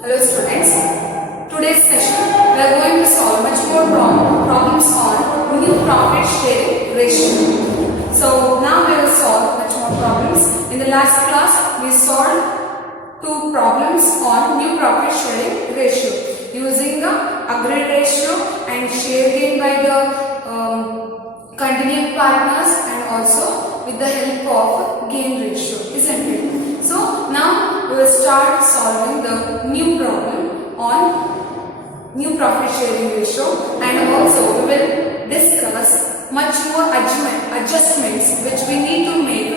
Hello students, today's session we are going to solve much more problems on new profit sharing ratio. So now we will solve much more problems. In the last class we solved two problems on new profit sharing ratio using the agreed ratio and share gain by the continuing partners and also with the help of gain ratio, isn't it? So now we will start solving the new problem on new profit sharing ratio, and also we will discuss much more adjustments which we need to make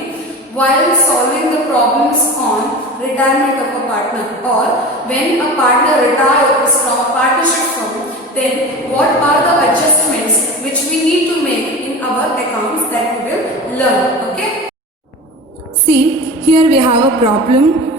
while solving the problems on retirement of a partner, or when a partner retires from a partnership firm, then what are the adjustments which we need to make in our accounts that we will learn. Okay. See, here we have a problem.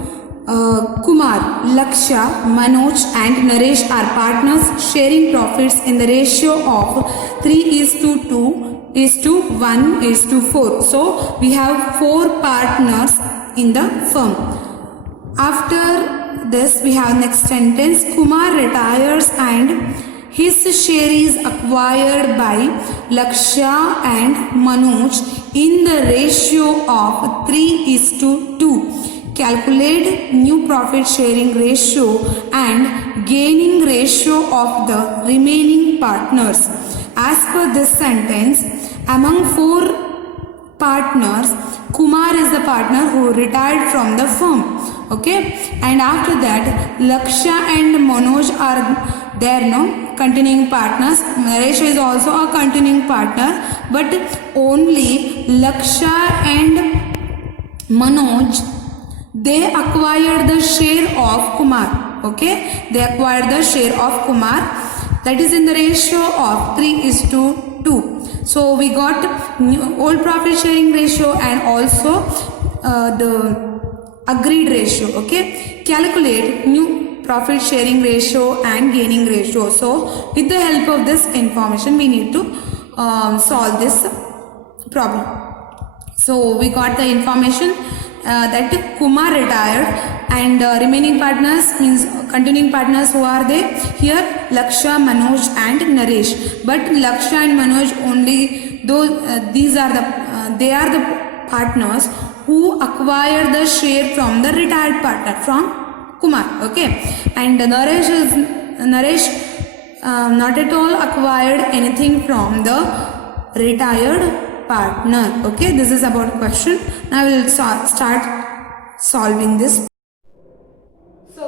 Kumar, Laksha, Manoj and Naresh are partners sharing profits in the ratio of 3:2:1:4. So, we have 4 partners in the firm. After this, we have next sentence. Kumar retires and his share is acquired by Laksha and Manoj in the ratio of 3:2. Calculate new profit sharing ratio and gaining ratio of the remaining partners. As per this sentence, among 4 partners, Kumar is the partner who retired from the firm. Okay, and after that, Laksha and Manoj are there, no continuing partners. Naresh is also a continuing partner, but only Laksha and Manoj, they acquired the share of Kumar. Okay, they acquired the share of Kumar, that is in the ratio of 3:2. So we got old profit sharing ratio and also the agreed ratio. Okay, calculate new profit sharing ratio and gaining ratio. So with the help of this information we need to solve this problem. So we got the information that Kumar retired, and remaining partners means continuing partners. Who are they? Here Laksha, Manoj and Naresh. But Laksha and Manoj only, those these are the they are the partners who acquire the share from the retired partner, from Kumar. Okay, and Naresh not at all acquired anything from the retired partner. Okay, this is about question. Now we will start solving this. So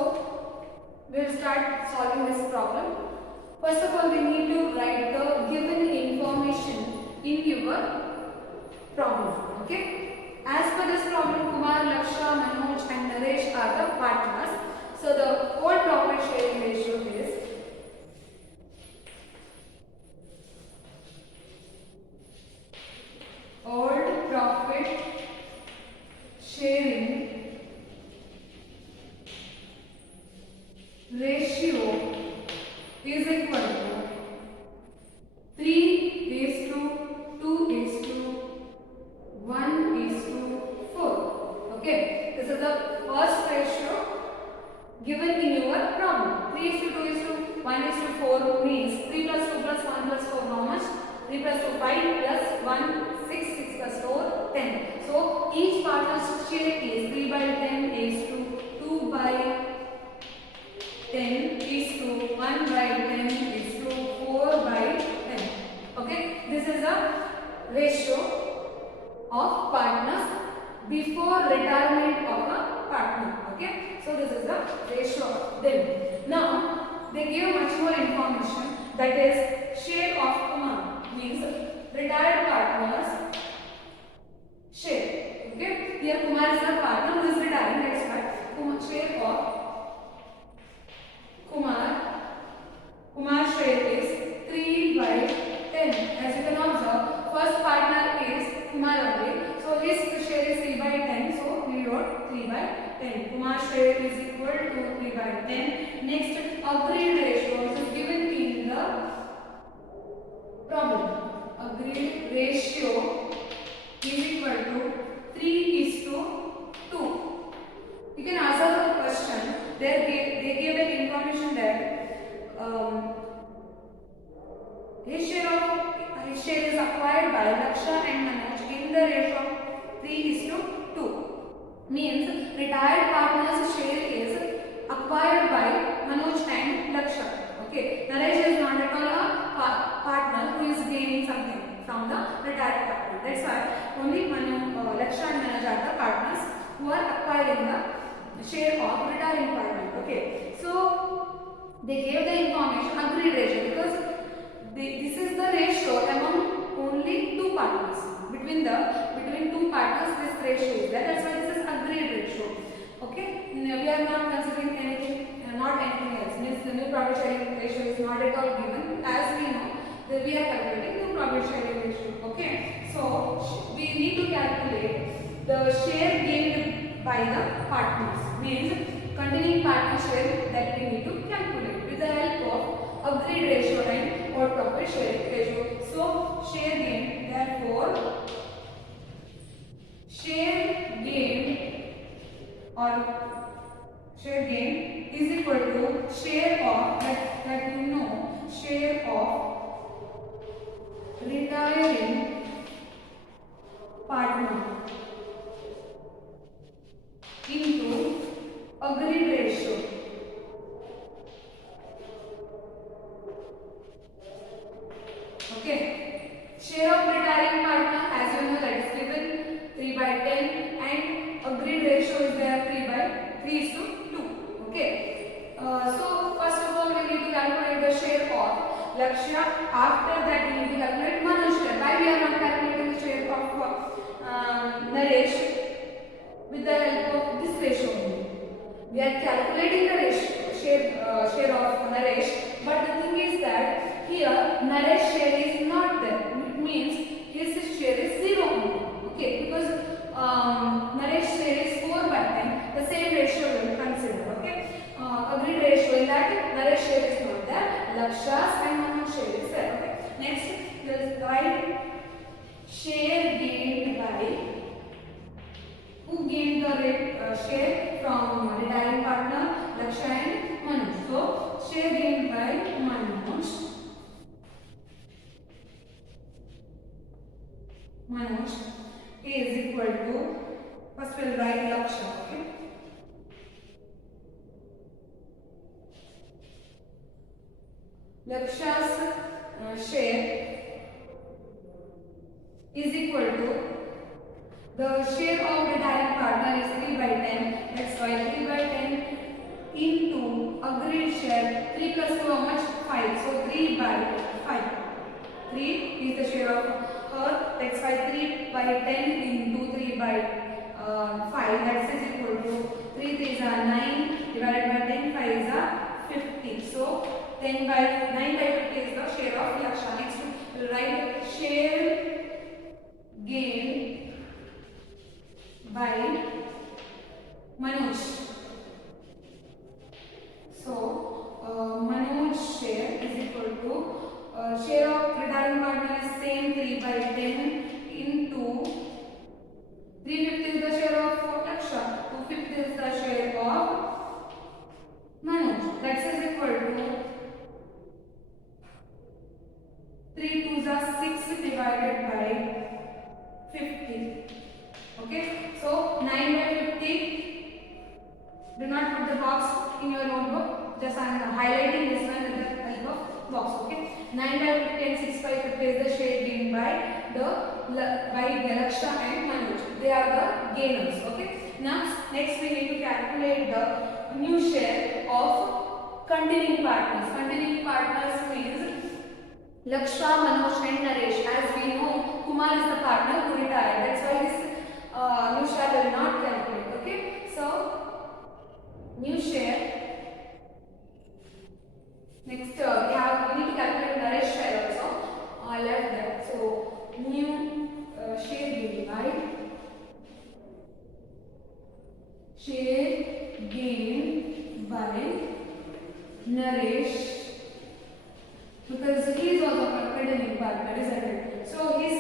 we will start solving this problem. First of all, we need to write the given information in your problem. Okay, as per this problem, Kumar, Laksha, Manoj and Naresh are the partners. So the whole profit sharing ratio is old profit sharing ratio is equal to 3:2:1:4. Okay, this is the first ratio given in your problem. 3:2:1:4 means 3 plus 2 plus 1 plus 4 how much? 3 plus 2 5 plus 1 6, 6 plus 4 10. So each partner's share is 3/10:2/10:1/10:4/10. Okay, this is a ratio of partners before retirement of a partner. Okay, so this is the ratio of them. Now they give much more information, that is share of Kumar means retired partners share. Okay, here Kumar is the partner who is retiring. That's why share of Kumar share is 3/10. As you can observe, first partner is Kumar only, so his share is 3/10. So we wrote 3/10. Kumar share is equal to 3/10. Next, agreed ratio is given in the problem. Agreed ratio is equal to 3:2. You can answer the question. They gave an of retiring partner. Okay, so they gave the information agreed ratio because this is the ratio among only two partners. Between two partners, this ratio is there. That's why this is agreed ratio. Okay, we are not considering anything, not anything else. Means the new profit sharing ratio is not at all given. As we know, that we are calculating new profit sharing ratio. Okay, so we need to calculate the share gained by the partners. Means continuing partner share that we need to calculate with the help of agreed ratio and or profit sharing ratio. So share gain, therefore share gain or share gain is equal to share of that you know share of retiring partner into agreed ratio. Okay, share of retiring partner, as you know, that is given 3 by 10 and agreed ratio is there 3:2. Okay, so first of all we need to calculate the share of Lakshya. After that we need to calculate Manoj share. Why we are not calculating the share of Naresh with the help of this ratio only? We are calculating the ratio, share of Naresh, but the thing is that here Naresh share is not there. It means his share is 0 only. Okay, because Naresh share is 4 by 10, the same ratio will consider. Okay, agreed ratio in that Naresh share is not there, Lakshya's and Manoj share is there. Okay, next let's write share gained by who gained the share from retiring partner Lakshya and Manoj. So share gained by Manoj is equal to, first we'll write Lakshya. Okay, Lakshya's share is equal to the share of retiring partner is 3 by 10. That's why 3 by 10 into agreed share 3 plus 2 how much? 5. So 3 by 5. 3 is the share of her. That's why 3 by 10 into 3 by 5. That is equal to 3 3s are 9 divided by 10 5 is a 50. So 9 by 50 is the share of Lakshya. Next we'll write share gain by Manoj. So Manoj share is equal to share of retiring partner is same 3 by 10 into 350 is the share of Lakshya, 250 is the share of Manoj. That is equal to 3 2s are 6 divided by 50. Okay, so 9 by 50, do not put the box in your notebook, just I am highlighting this one with the help of box. Okay, 9 by 50 and 6 by 50 is the share gained by Lakshya and Manoj. They are the gainers. Okay, now next we need to calculate the new share of continuing partners. Continuing partners means Lakshya, Manoj and Naresh. As we know, Kumar is the partner who retired. That's why this new share will not calculate. Okay, so new share. Next we need to calculate Naresh share also. I left that. So new share gain by Naresh, because he is also a continuing partner, isn't it? So his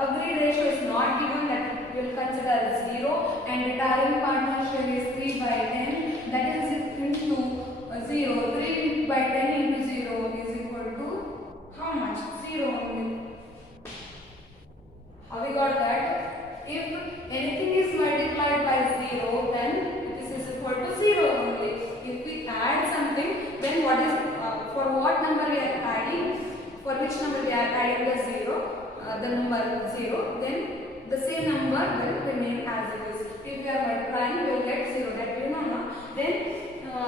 agreed ratio is not given, that we will consider as 0, and retiring partner share is 3 by 10, that is into 0. 3 by 10 into 0 is equal to how much? 0 only. How we got that? If anything is multiplied by 0, then this is equal to 0 only. If we add something, then what is for what number we are adding? For which number we are adding the 0? The number 0, then the same number will remain as it is. if we are multiplying, we will get 0. That we know now. Then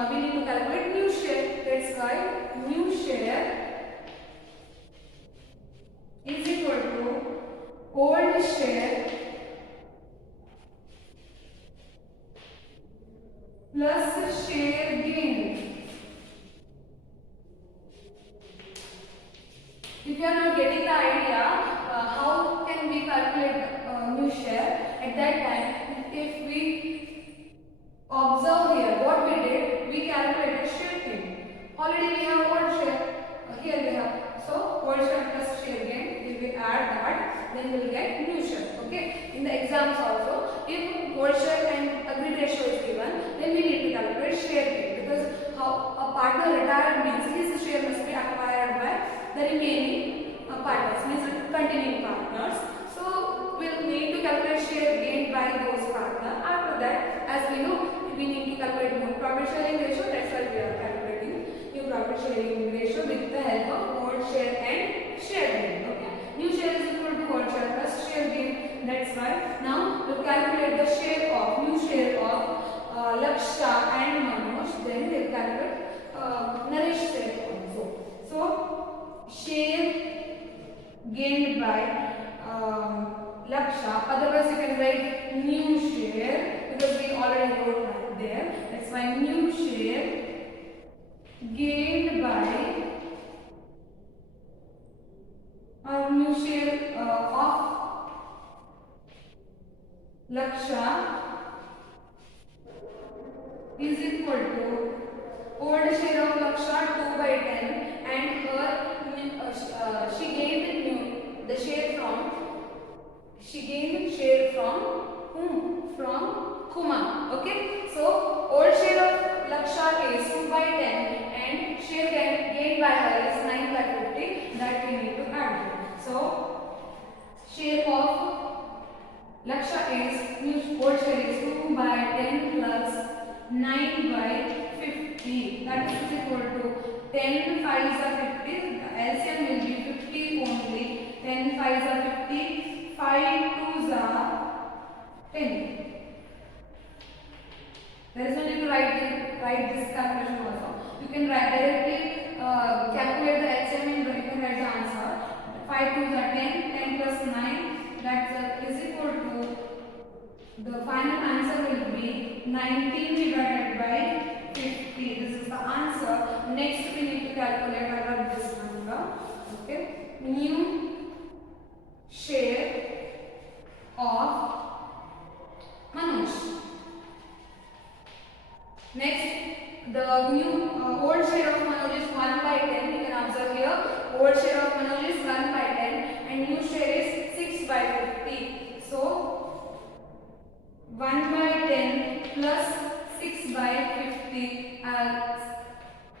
we need to calculate new share. That's why new share is equal to old share plus share gain. If you are not getting the idea how can we calculate new share, at that time if we observe here what we did, we calculated share gain. Already we have old share, here we have, so old share plus share gain, if we add that then we will get new share. Okay, in the exams also if old share and agreed ratio is given, then we need to calculate share gain, because how a partner retired means his share must be acquired by the remaining partners, means continuing partners. So we'll need to calculate share gained by those partners. After that, as we know, we need to calculate new profit sharing ratio. That's why we are calculating new profit sharing ratio with the help of old share and share gain. Okay, new share is equal to old share plus share gain. That's why now we'll calculate the share of new share of Laksha and Manoj. Then we'll calculate Naresh share also. So share gained by Laksha, otherwise you can write new share because we already wrote that there. That's why new share gained by new share of Laksha is equal to old share of Laksha 2 by 10 and her she gained the share from whom? From Kumar. Okay, so old share of Laksha is 2 by 10 and share gained by her is 9 by 50. That we need to add. So share of Laksha is old share is 2 by 10 plus 9 by 50. That is equal to 10 5s are 50. The LCM will be 50 only. 10 5s are 50. 5 2s are 10. There is no need to write this calculation also. You can directly calculate the LCM and you can write the answer. 5 2s are 10. 10 plus 9. That is equal to, the final answer will be 19 divided by 50. This is the answer. Next we need to calculate this number. Okay, new share of Manoj. Next, the new old share of Manoj is 1 by 10. You can observe here old share of Manoj is 1 by 10 and new share is 6 by 50. So 1 by 10 plus 6 by 50,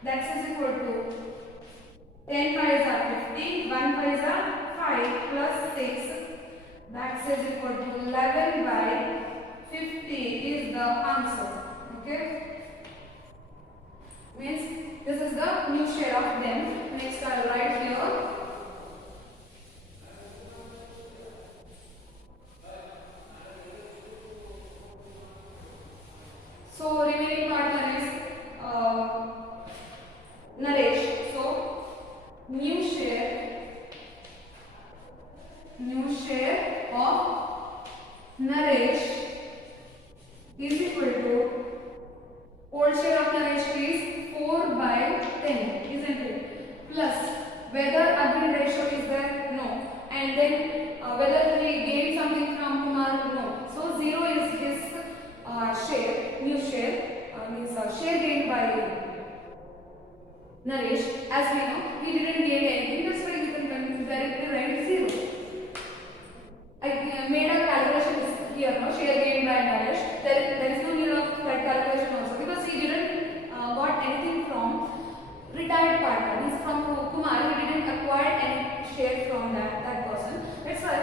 that is equal to 10 5s are 50, 1 5s are 5 plus 6, that is equal to 11 by 50 is the answer. Okay, means this is the new share of them. Next I will write here. So remaining partner is Naresh. So new share of Naresh is equal to old share of Naresh is 4 by 10, isn't it? Plus whether agreed ratio is there? No. And then whether we gain something from Kumar? No. So 0 is his share, new share, means share gained by Naresh. As we know, he didn't gain anything, that's why we can directly write 0. I made a calculation here, no? Share gained by Naresh. There is no need of that calculation also because he didn't got anything from retired partner. Means from Kumar, he didn't acquire any share from that person. That's why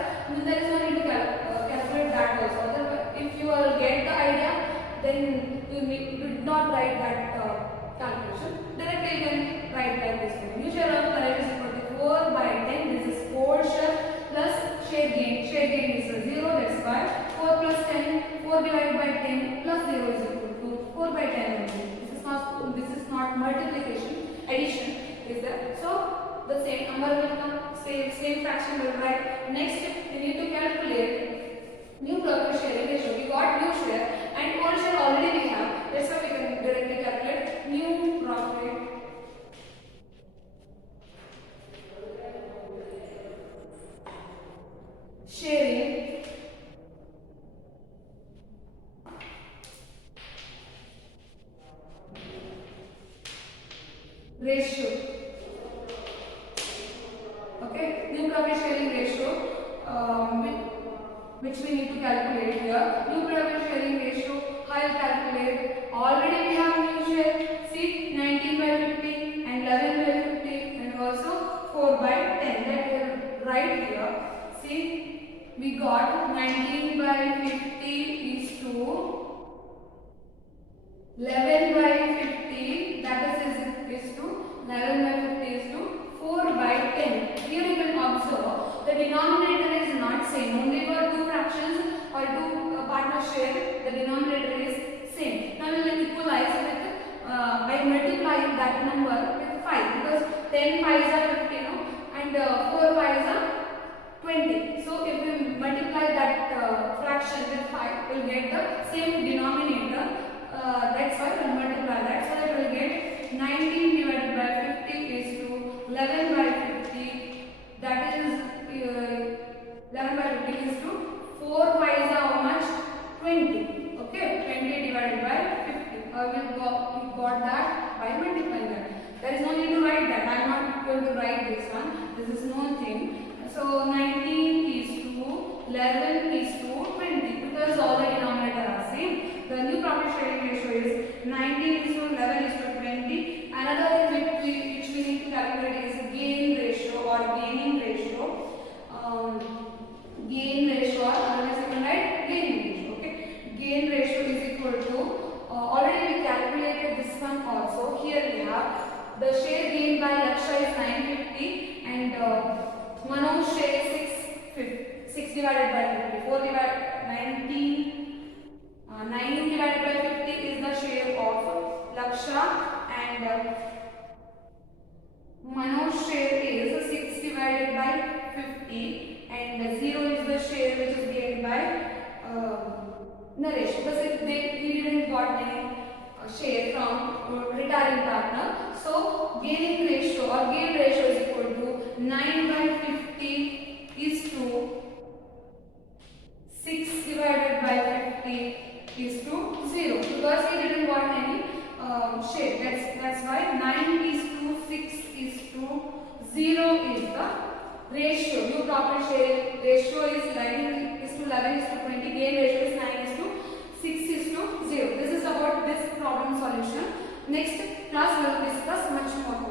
there is no need to calculate that also. Otherwise, if you will get the idea, then you did not write that calculation. Directly you can write like this. New share of Naresh is equal to 4 by 10. This is old share plus share gain. Share gain is 0. That's why 4 plus 10. 4 divided by 10 plus 0 is equal to 4 by 10 only. This is not multiplication, addition is there. So the same number will come, same fraction will write. Next we need to calculate new profit sharing ratio. We got new share and old share already we have. That's why we can directly calculate new profit sharing ratio. Okay, new profit sharing ratio which we need to calculate here. New profit sharing ratio, I will calculate. Already we have new share. See, 19 by 50 and 11 by 50 and also 4 by 10. That we will write here. See, we got 19 by 50 is to 11 by 50, that is to 11 by 50 is to 4 by 10. Here you can observe the denominator is not same. Only for two fractions or two partner share, the denominator is same. Now we will equalize with by multiplying that number with 5, because 10 5s are 50, no? And 4 5s are 20. So if we multiply that fraction with 5, we will get the same denominator. That's why we will multiply that. So that we will get 19 divided by 50 is to 11 by 50. That is 11 by 50 is to 4 5s are how much? 20. Okay, 20 divided by 50. We got that by multiplying that. There is no need to write that. I am not going to write this one. This is no thing. So 19 is to 11 is to 20, because all the denominator are same. The new profit sharing ratio is 19 is to 11 is to 20. Another thing which we need to calculate is gain ratio or gaining ratio. Gain ratio, or otherwise you can write gaining ratio. Okay, gain ratio is equal to already we calculated this one also. Here we have the share gained by Laksha is 950 and Manoj share is 6 divided by 50. 4 divided 19 divided by 50 is the share of Laksha and Manoj share is 6 divided by 50 and 0 is the share which is gained by Naresh, because he didn't got any share from retiring partner. So gaining ratio or gain ratio is equal to 9 by 50 is to 6 divided by 50 is to 0, because he didn't got any share. That's why 9 is to 6 is to 0 is the ratio. New profit share ratio is 11 is to 11 is to 20. Gain ratio is 9 is to 6 is to 0. This is about this problem solution. Next class we will discuss much more.